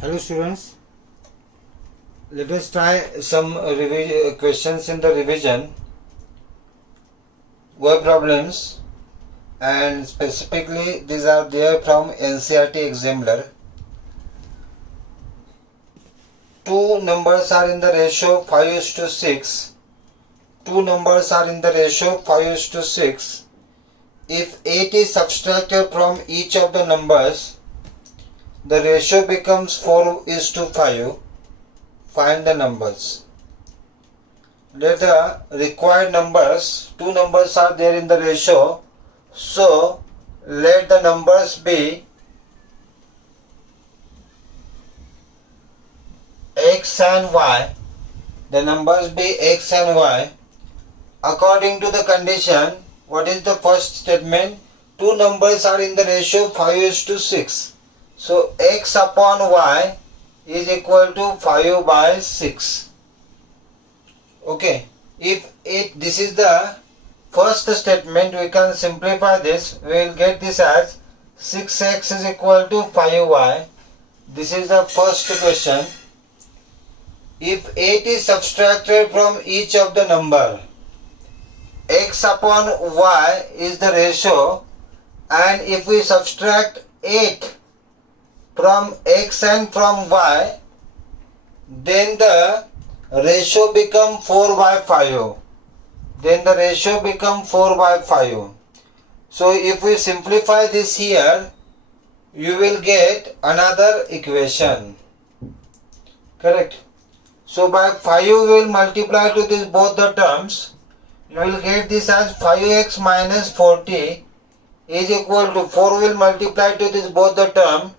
Hello students, let us try some questions in the revision word problems, and specifically these are there from NCERT examiner. Two numbers are in the ratio 5:6. Two numbers are in the ratio 5:6. If 8 is subtracted from each of the numbers, the ratio becomes 4:5. Find the numbers. Let the required numbers, two numbers are there in the ratio, so let the numbers be x and y. The numbers be x and y. According to the condition, what is the first statement? Two numbers are in the ratio 5:6. So x upon y is equal to 5/6. Okay, if this is the first statement, we can simplify this. We will get this as 6x is equal to 5y. This is the first question. If 8 is subtracted from each of the number, x upon y is the ratio, and if we subtract 8 from x and from y, then the ratio become 4/5. Then the ratio become 4/5. So if we simplify this here, you will get another equation. Correct? So by 5 you will multiply to this both the terms. You will get this as 5x minus 40 is equal to 4 will multiply to this both the term.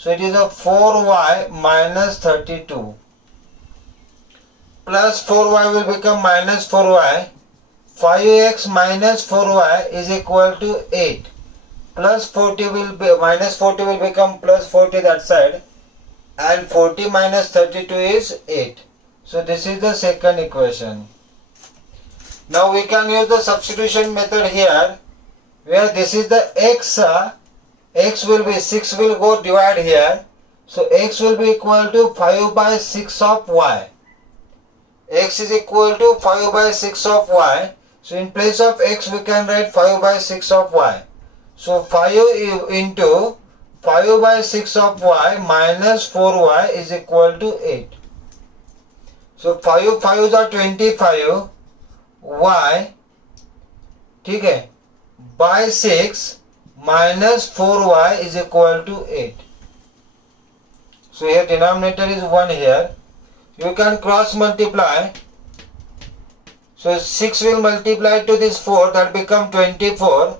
So it is a 4y minus 32. Plus 4y will become minus 4y. 5x minus 4y is equal to 8. Plus 40 will be minus 40 will become plus 40 that side. And 40 minus 32 is 8. So this is the second equation. Now we can use the substitution method here, where this is the x. X will be 6 will go divide here. So x will be equal to 5/6 of y. X is equal to 5/6 of y. So in place of x we can write 5/6 of y. So 5 into 5/6 of y minus 4y is equal to 8. So 5 5s are 25 y, ठीक है, by 6 minus 4y is equal to 8. So here denominator is 1 here. You can cross multiply. So 6 will multiply to this 4, that become 24.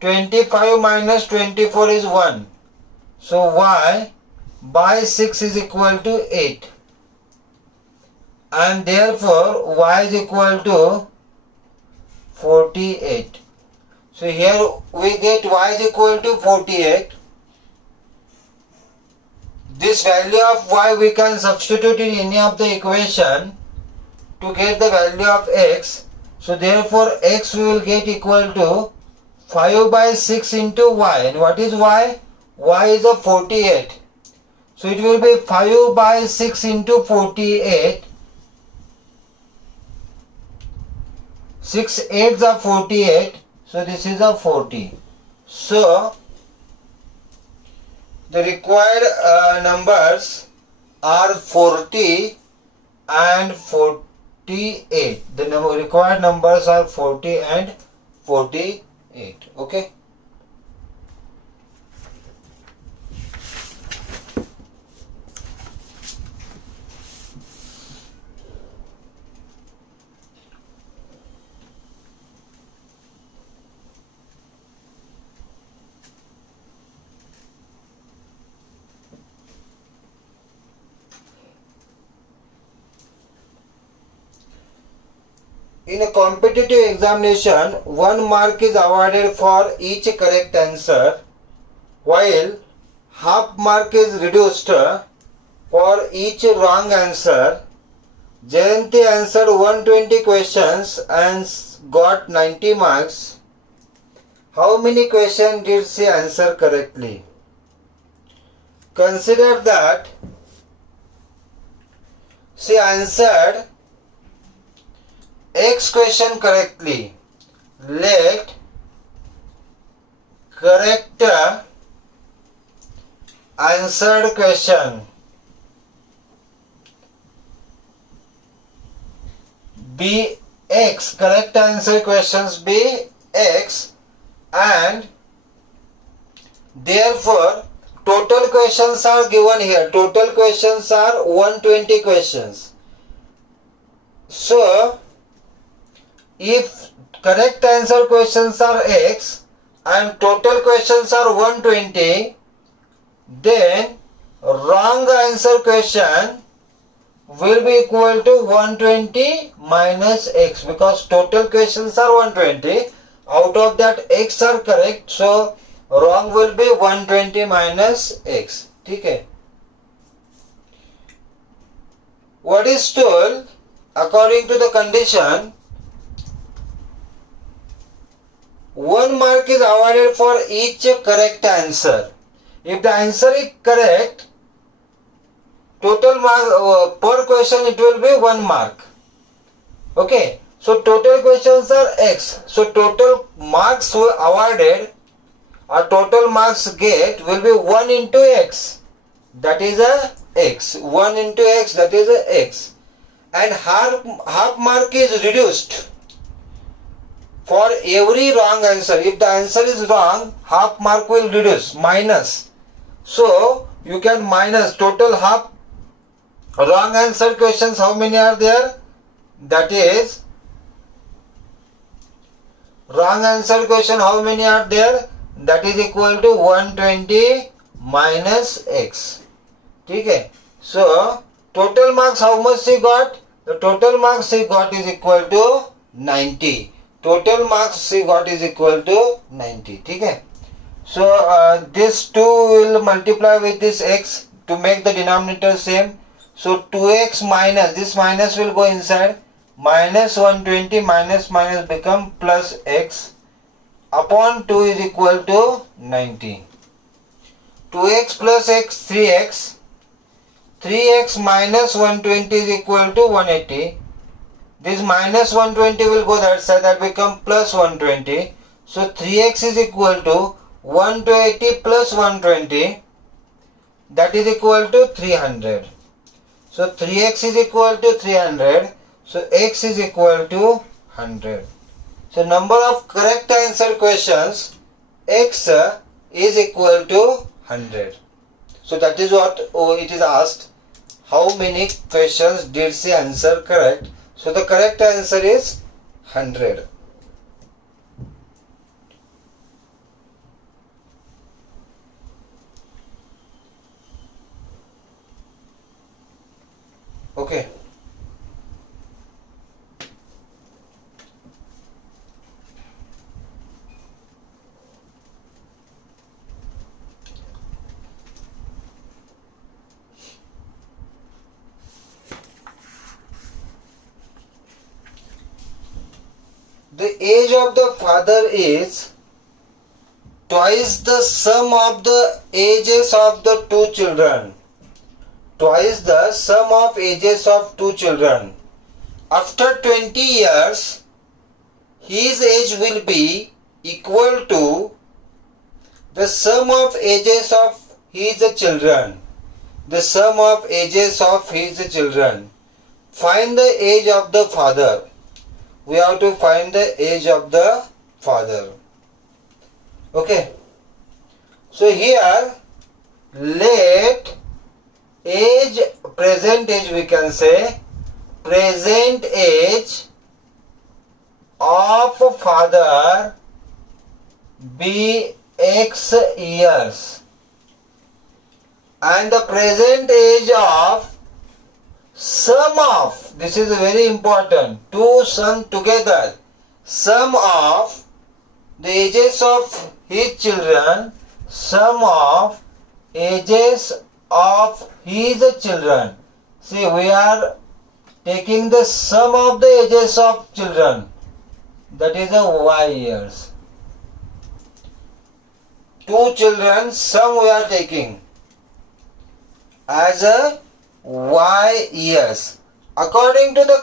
25 minus 24 is 1. So y by 6 is equal to 8. And therefore y is equal to 48. So here we get y is equal to 48. This value of y we can substitute in any of the equation to get the value of x. So therefore x we will get equal to 5/6 into y. And what is y? Y is a 48. So it will be 5/6 into 48. 6 8s are 48. So this is a 40. So the required numbers are 40 and 48. The required numbers are 40 and 48. Okay. In a competitive examination, 1 mark is awarded for each correct answer, while half mark is reduced for each wrong answer. Jayanti answered 120 questions and got 90 marks. How many questions did she answer correctly? Consider that she answered X question correctly. Let correct answered question be X. Correct answer questions be X, and therefore total questions are given here. Total questions are 120 questions. So if correct answer questions are X and total questions are 120, then wrong answer question will be equal to 120 minus X, because total questions are 120. Out of that X are correct, so wrong will be 120 minus X. Okay. What is told? According to the condition, 1 mark is awarded for each correct answer. If the answer is correct, total mark per question it will be 1 mark. Okay. So total questions are X. So total marks awarded or total marks get will be 1 into X. That is a X. 1 into X, that is a X. And half mark is reduced for every wrong answer. If the answer is wrong, half mark will reduce, minus. So you can minus total half wrong answer questions. How many are there? That is wrong answer question. How many are there? That is equal to 120 minus X. Okay. So total marks how much she got? The total marks she got is equal to 90. Total marks she got is equal to 90. Okay. So this 2 will multiply with this X to make the denominator same. So 2X minus, this minus will go inside, minus 120 minus minus become plus X upon 2 is equal to 90. 2X plus X, 3X. 3X minus 120 is equal to 180. This minus 120 will go that side, that become plus 120. So 3X is equal to 120 plus 120, that is equal to 300. So 3X is equal to 300. So X is equal to 100. So number of correct answer questions, X is equal to 100. So that is what it is asked. How many questions did she answer correct? So the correct answer is 100. Okay. The age of the father is twice the sum of the ages of the two children. Twice the sum of ages of two children. After 20 years, his age will be equal to the sum of ages of his children. The sum of ages of his children. Find the age of the father. We have to find the age of the father. Okay. So here, let age, present age we can say, present age of father be X years, and the present age of sum of, this is very important, two sum together, sum of the ages of his children, sum of ages of his children. See, we are taking the sum of the ages of children, that is a Y years. Two children sum we are taking as a Y years. According to the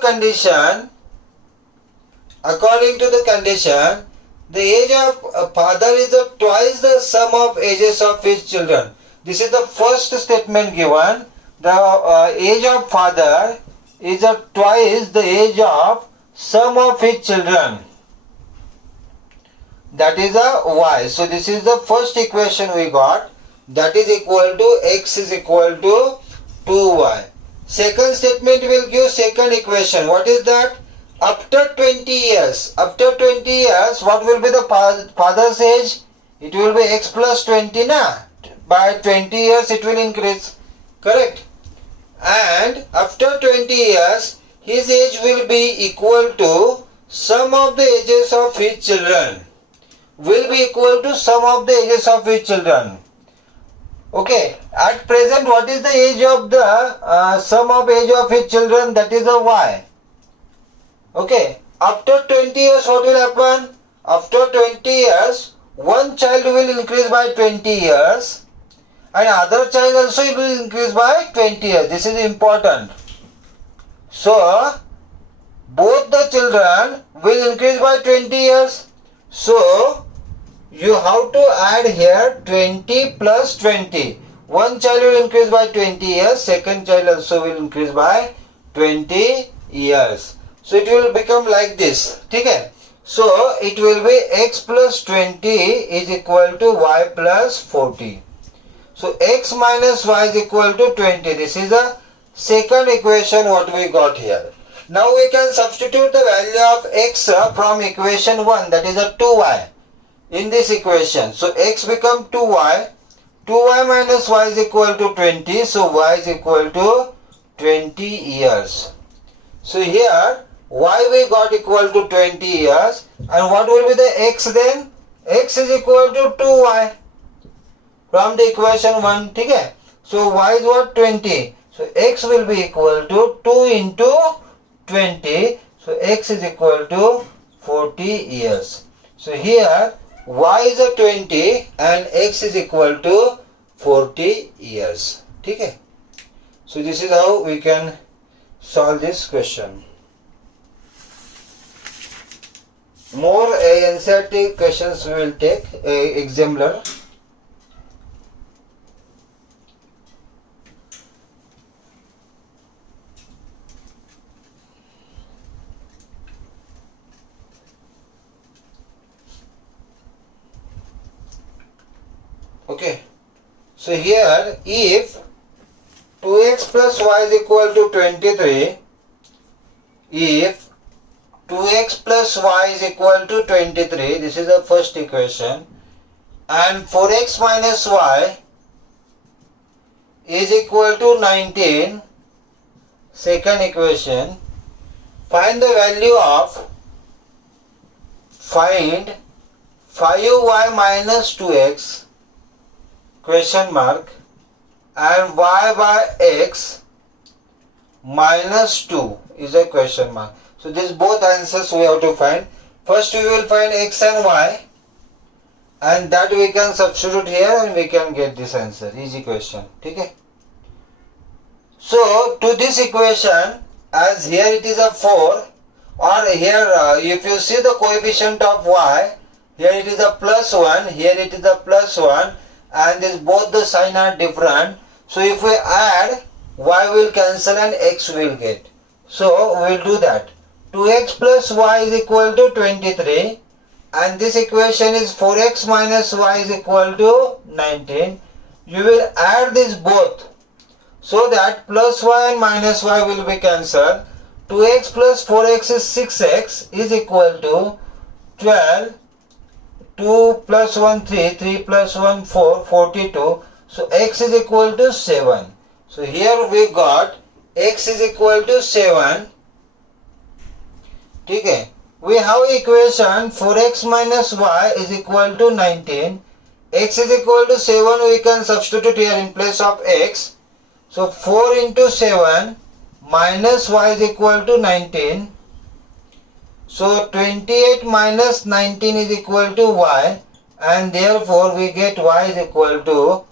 condition, the age of a father is twice the sum of ages of his children. This is the first statement given. The age of father is twice the age of sum of his children. That is a y. So this is the first equation we got. That is equal to x is equal to 2y. Second statement will give second equation. What is that? After 20 years. After 20 years, what will be the father's age? It will be x plus 20 na. By 20 years it will increase. Correct? And after 20 years, his age will be equal to sum of the ages of his children. Will be equal to sum of the ages of his children. Okay, at present what is the age of the sum of age of his children? That is a y. Okay, after 20 years what will happen? After 20 years, one child will increase by 20 years and other child also will increase by 20 years. This is important. So, both the children will increase by 20 years. So, you have to add here 20 plus 20. One child will increase by 20 years, second child also will increase by 20 years. So it will become like this. Okay? So it will be x plus 20 is equal to y plus 40. So x minus y is equal to 20. This is the second equation what we got here. Now we can substitute the value of x from equation 1, that is a 2y. In this equation, so x become 2y, 2y minus y is equal to 20, so y is equal to 20 years. So here, y we got equal to 20 years, and what will be the x then? X is equal to 2y from the equation 1, okay? So y is what? 20. So x will be equal to 2 into 20, so x is equal to 40 years. So here, y is a 20 and x is equal to 40 years. Okay? So this is how we can solve this question. More NCERT questions we will take, exemplar. Okay, so here if 2x plus y is equal to 23, if 2x plus y is equal to 23, this is the first equation, and 4x minus y is equal to 19, second equation, find the value of, find 5y minus 2x, question mark, and y by x minus 2 is a question mark. So these both answers we have to find. First we will find x and y, and that we can substitute here and we can get this answer. Easy question. Okay. So to this equation, as here it is a 4, or here if you see the coefficient of y, here it is a plus 1, here it is a plus 1, and this both the sign are different. So if we add, y will cancel and x will get. So we will do that. 2x plus y is equal to 23, and this equation is 4x minus y is equal to 19. You will add this both, so that plus y and minus y will be cancelled. 2x plus 4x is 6x is equal to 12. 2 plus 1 3, 3 plus 1 4, 42. So x is equal to 7. So here we got x is equal to 7. Okay. We have equation 4x minus y is equal to 19. X is equal to 7, we can substitute here in place of x. So 4 into 7 minus y is equal to 19. So 28 minus 19 is equal to y, and therefore we get y is equal to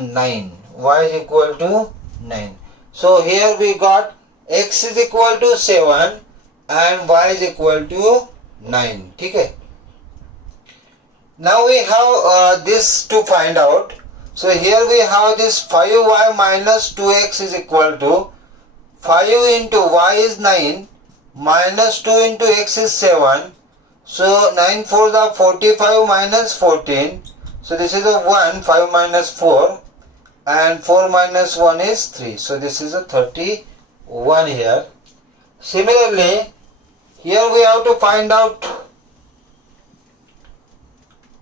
9. Y is equal to 9. So here we got x is equal to 7 and y is equal to 9. ठीक है. Now we have this to find out. So here we have this 5y minus 2x is equal to 5 into y is 9 minus 2 into x is 7. So 9 4s are 45 minus 14. So this is a 1, 5 minus 4 and 4 minus 1 is 3. So this is a 31 here. Similarly, here we have to find out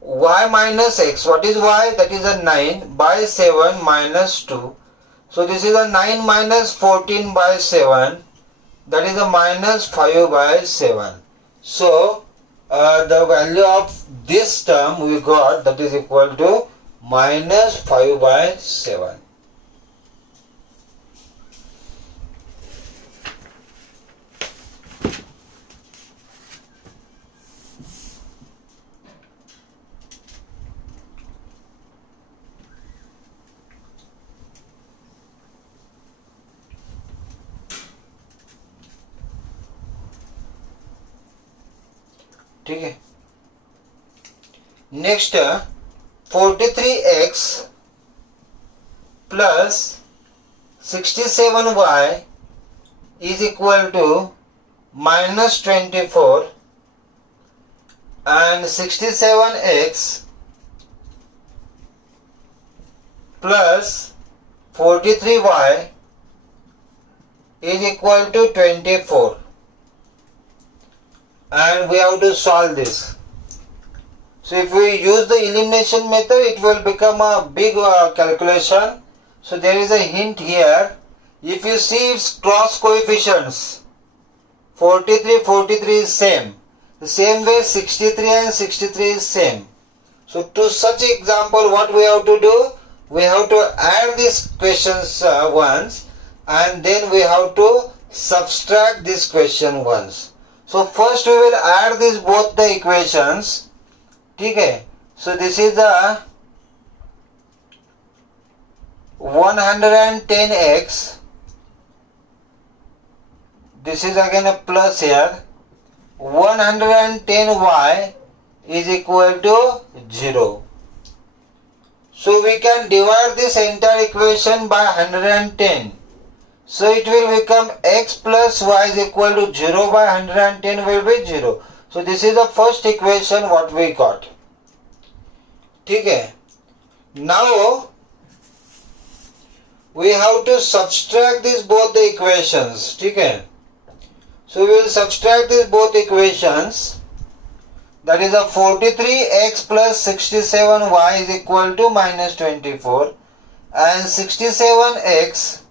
y minus x. What is y? That is a 9 by 7 minus 2. So this is a 9 minus 14 by 7. That is a minus 5 by 7. So the value of this term we got, that is equal to minus 5 by 7. ठीक है. Next 43x plus 67y is equal to minus 24 and 67x plus 43y is equal to 24. And we have to solve this. So if we use the elimination method, it will become a big calculation. So there is a hint here. If you see its cross coefficients, 43 is same. The same way 63 and 63 is same. So to such example, what we have to do? We have to add these questions once and then we have to subtract this question once. So first we will add these both the equations. ठीक है. So this is the 110x. This is again a plus here. 110y is equal to 0. So we can divide this entire equation by 110. So it will become x plus y is equal to 0 by 110 will be 0. So this is the first equation what we got. ठीक है. Now we have to subtract these both the equations. ठीक है. So we will subtract these both equations. That is a 43x plus 67y is equal to minus 24 and 67x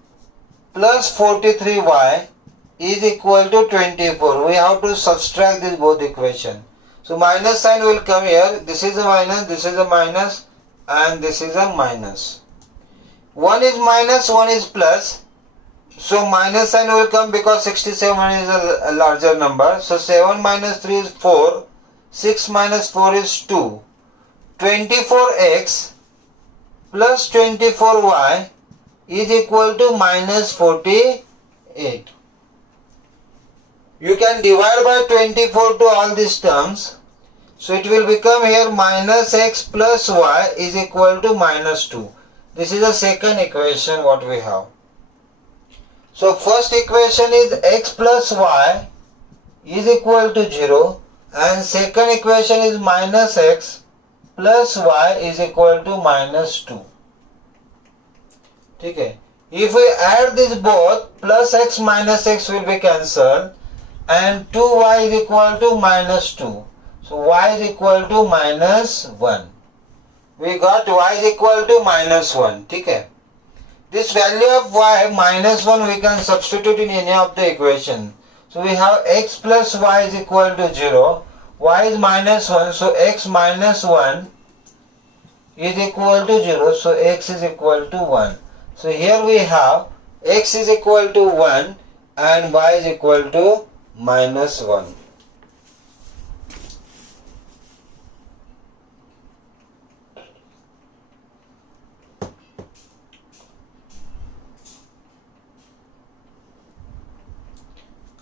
plus 43y is equal to 24. We have to subtract these both equations. So minus sign will come here. This is a minus, this is a minus and this is a minus. One is minus, one is plus. So minus sign will come because 67 is a larger number. So 7 minus 3 is 4. 6 minus 4 is 2. 24x plus 24y is equal to minus 48. You can divide by 24 to all these terms. So it will become here minus x plus y is equal to minus 2. This is the second equation what we have. So first equation is x plus y is equal to 0 and second equation is minus x plus y is equal to minus 2. Okay. If we add this both, plus x minus x will be cancelled and 2y is equal to minus 2. So y is equal to minus 1. We got y is equal to minus 1. Okay. This value of y minus 1 we can substitute in any of the equation. So we have x plus y is equal to 0. Y is minus 1. So x minus 1 is equal to 0. So x is equal to 1. So here we have x is equal to 1 and y is equal to minus 1.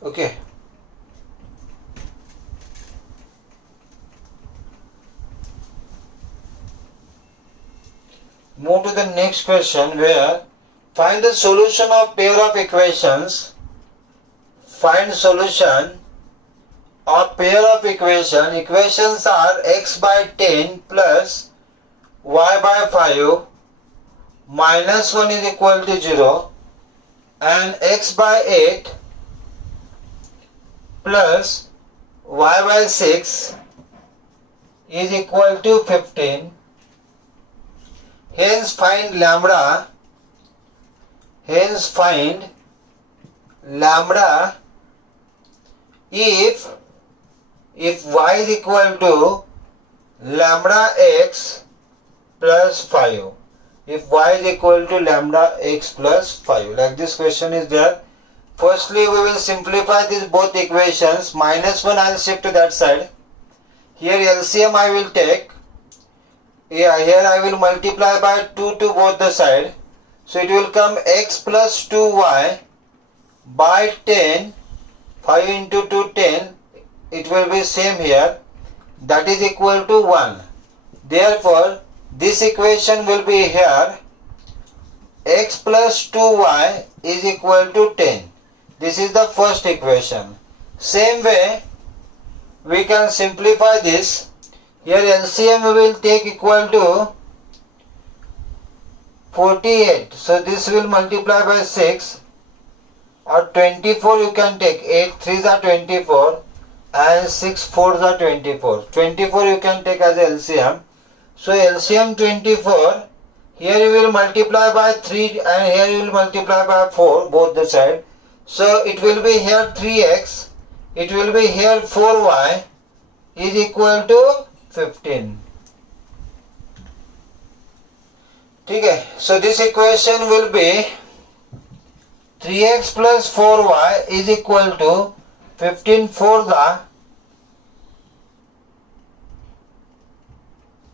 Okay. Move to the next question, where find the solution of pair of equations. Find solution of pair of equation. Equations are x by 10 plus y by 5 minus 1 is equal to 0, and x by 8 plus y by 6 is equal to 15. Hence find lambda. Hence find lambda if y is equal to lambda x plus 5. If y is equal to lambda x plus 5. Like this question is there. Firstly, we will simplify these both equations. Minus 1 I will shift to that side. Here LCM I will take. Here I will multiply by 2 to both the side. So it will come x plus 2y by 10. 5 into 2, 10. It will be same here. That is equal to 1. Therefore, this equation will be here. X plus 2y is equal to 10. This is the first equation. Same way, we can simplify this. Here LCM we will take equal to 48. So this will multiply by 6, or 24 you can take. 8 3s are 24 and 6 4s are 24. 24 you can take as LCM. So LCM 24. Here you will multiply by 3 and here you will multiply by 4 both the side. So it will be here 3x. It will be here 4y is equal to 15. Okay, so this equation will be 3x plus 4y is equal to 15 for the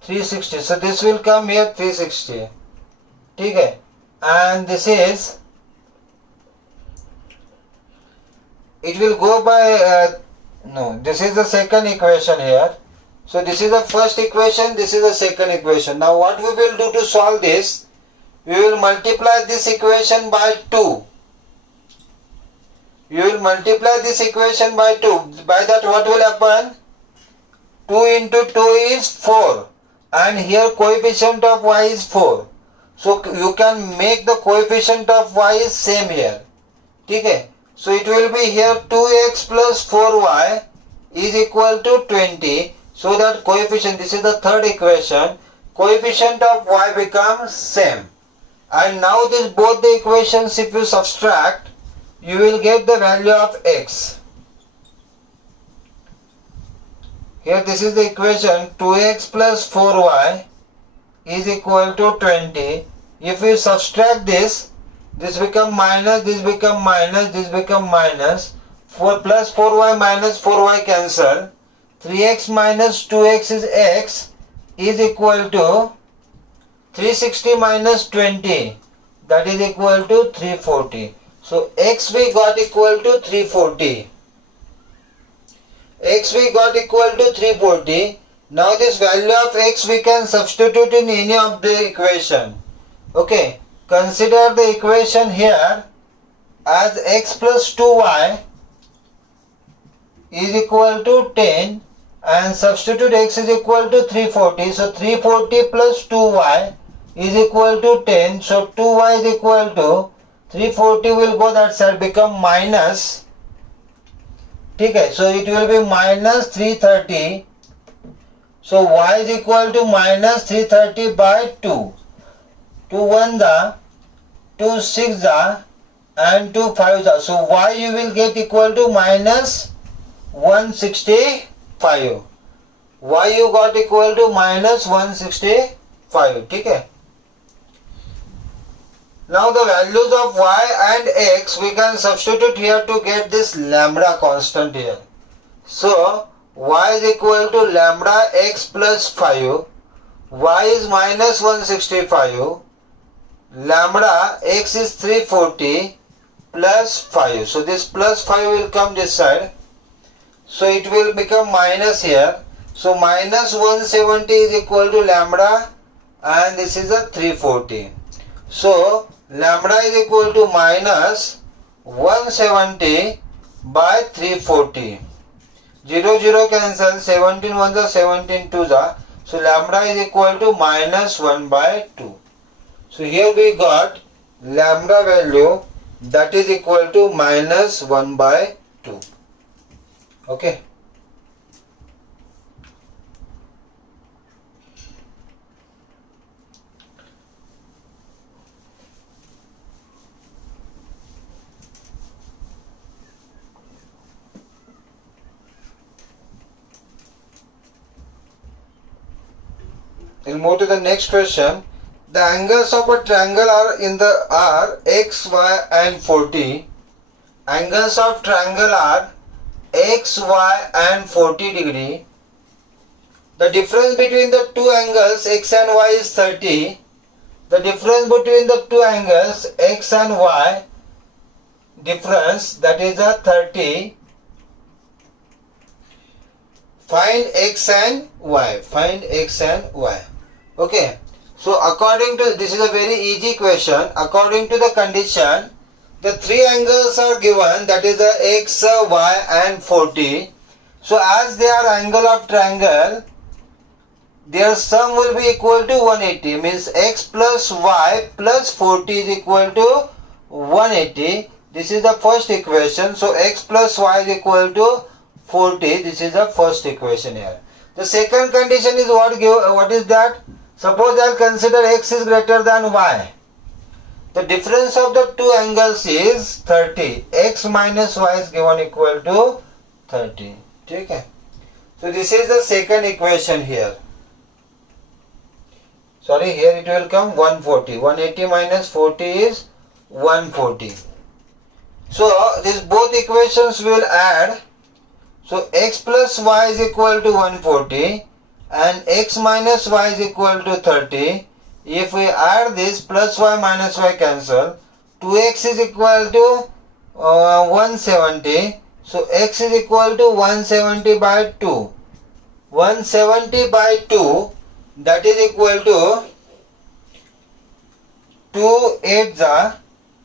360. So this will come here 360. Okay, and this is, it will go by no, this is the second equation here. So this is the first equation, this is the second equation. Now what we will do to solve this? We will multiply this equation by 2. You will multiply this equation by 2. By that what will happen? 2 into 2 is 4. And here coefficient of y is 4. So you can make the coefficient of y is same here. Okay? So it will be here 2x plus 4y is equal to 20. So that coefficient, this is the third equation, coefficient of y becomes same. And now this both the equations, if you subtract, you will get the value of x. Here this is the equation, 2x plus 4y is equal to 20. If we subtract this, this become minus, this become minus, this become minus. 4 plus 4y minus 4y cancel. 3x minus 2x is x is equal to 360 minus 20. That is equal to 340. So x we got equal to 340. X we got equal to 340. Now this value of x we can substitute in any of the equation. Okay. Consider the equation here as x plus 2y is equal to 10 and substitute x is equal to 340. So 340 plus 2y is equal to 10. So 2y is equal to 340 will go that side, become minus. Okay, so it will be minus 330. So y is equal to minus 330 by 2. 2 1 the, 2 6 the, and 2 5 the. So y you will get equal to minus 165. Y you got equal to minus 165. Okay. Now the values of y and x we can substitute here to get this lambda constant here. So y is equal to lambda x plus 5. Y is minus 165. Lambda x is 340 plus 5. So this plus 5 will come this side. So it will become minus here. So minus 170 is equal to lambda, and this is a 340. So lambda is equal to minus 170 by 340. 0 0 cancel, 17 ones are 17 twos are. So lambda is equal to minus 1 by 2. So here we got lambda value that is equal to minus 1 by 2. Okay. We'll move to the next question. The angles of a triangle are x, y and 40. Angles of triangle are x, y and 40 degree. The difference between the two angles x and y is 30. The difference between the two angles x and y difference, that is a 30. Find x and y. Find x and y. Okay. So according to, this is a very easy question. According to the condition, the three angles are given, that is the x, y and 40. So as they are angle of triangle, their sum will be equal to 180. Means x plus y plus 40 is equal to 180. This is the first equation. So x plus y is equal to 40. This is the first equation here. The second condition is what is that? Suppose I consider x is greater than y. The difference of the two angles is 30. X minus y is given equal to 30. Okay. So this is the second equation here. Sorry, here it will come 140. 180 minus 40 is 140. So these both equations will add. So x plus y is equal to 140 and x minus y is equal to 30. If we add this, plus y minus y cancel, 2x is equal to 170. So x is equal to 170 by 2. 170 by 2, that is equal to 2 8s are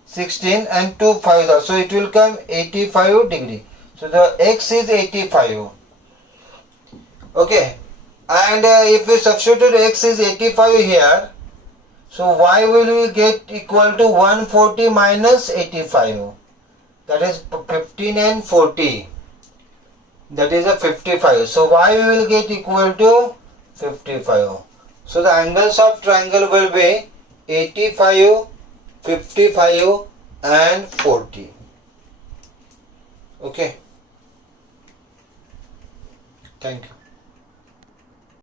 16 and 2 5s are. So it will come 85 degree. So the x is 85. Okay. And if we substitute x is 85 here, so y will we get equal to 140 minus 85. That is 15 and 40. That is a 55. So y will get equal to 55. So the angles of triangle will be 85, 55 and 40. Okay. Thank you.